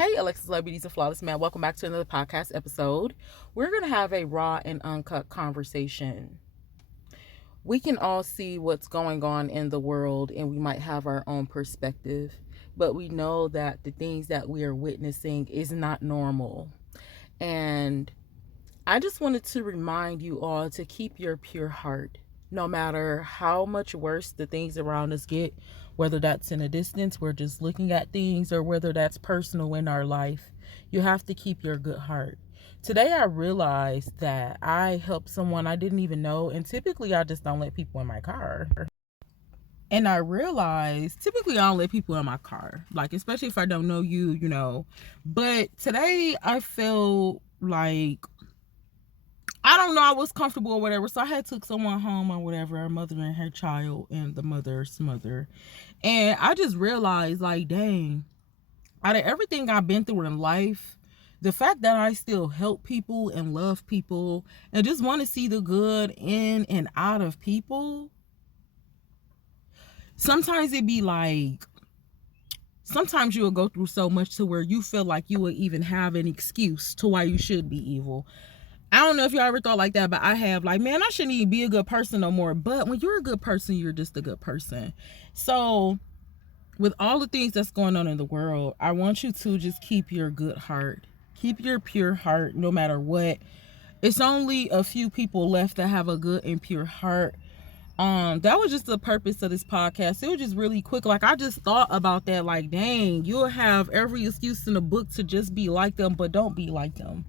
Hey, Alexus, celebrities and flawless man. Welcome back to another podcast episode. We're going to have a raw and uncut conversation. We can all see what's going on in the world and we might have our own perspective, but we know that the things that we are witnessing is not normal. And I just wanted to remind you all to keep your pure heart. No matter how much worse the things around us get, whether that's in a distance, we're just looking at things, or whether that's personal in our life, you have to keep your good heart. Today I realized that I helped someone I didn't even know, and typically I just don't let people in my car. And I realized typically I don't let people in my car, like especially if I don't know you. But today I felt like, I don't know, I was comfortable or whatever. So I had took someone home or whatever, her mother and her child and the mother's mother. And I just realized, like, dang, out of everything I've been through in life, the fact that I still help people and love people and just want to see the good in and out of people, sometimes it be like, sometimes you'll go through so much to where you feel like you will even have an excuse to why you should be evil. I don't know if y'all ever thought like that, but I have. Like, man, I shouldn't even be a good person no more. But when you're a good person, you're just a good person. So with all the things that's going on in the world, I want you to just keep your good heart. Keep your pure heart no matter what. It's only a few people left that have a good and pure heart. That was just the purpose of this podcast. It was just really quick. Like, I just thought about that. Like, dang, you'll have every excuse in the book to just be like them, but don't be like them.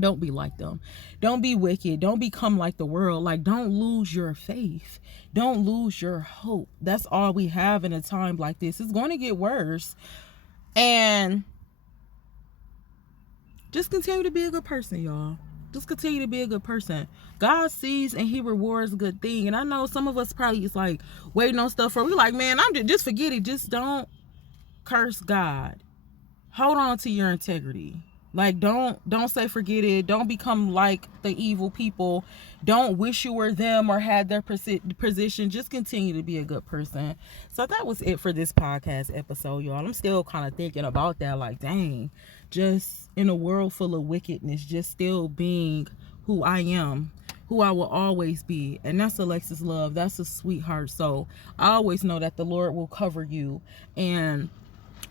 Don't be like them. Don't be wicked. Don't become like the world. Like, don't lose your faith. Don't lose your hope. That's all we have in a time like this. It's going to get worse. And just continue to be a good person, y'all. Just continue to be a good person. God sees and he rewards a good thing. And I know some of us probably is like waiting on stuff for, we like, man, just forget it. Just don't curse God. Hold on to your integrity. Like, don't say forget it. Don't become like the evil people. Don't wish you were them or had their position. Just continue to be a good person. So that was it for this podcast episode, y'all. I'm still kind of thinking about that. Like, dang, just in a world full of wickedness, just still being who I am, who I will always be. And that's Alexus love. That's a sweetheart. So I always know that the Lord will cover you. And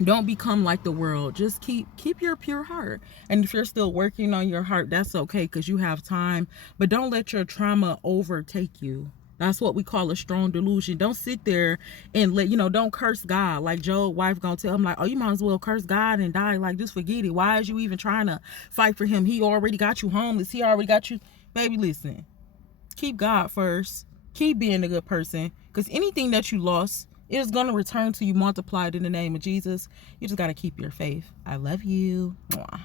don't become like the world. Just keep your pure heart. And if you're still working on your heart, that's okay, because you have time. But don't let your trauma overtake you. That's what we call a strong delusion. Don't sit there and don't curse God. Like Job's wife gonna tell him, like, oh, you might as well curse God and die. Like, just forget it. Why is you even trying to fight for him? He already got you homeless. He already got you. Baby, listen. Keep God first. Keep being a good person. Because anything that you lost, it is going to return to you multiplied in the name of Jesus. You just got to keep your faith. I love you. Mwah.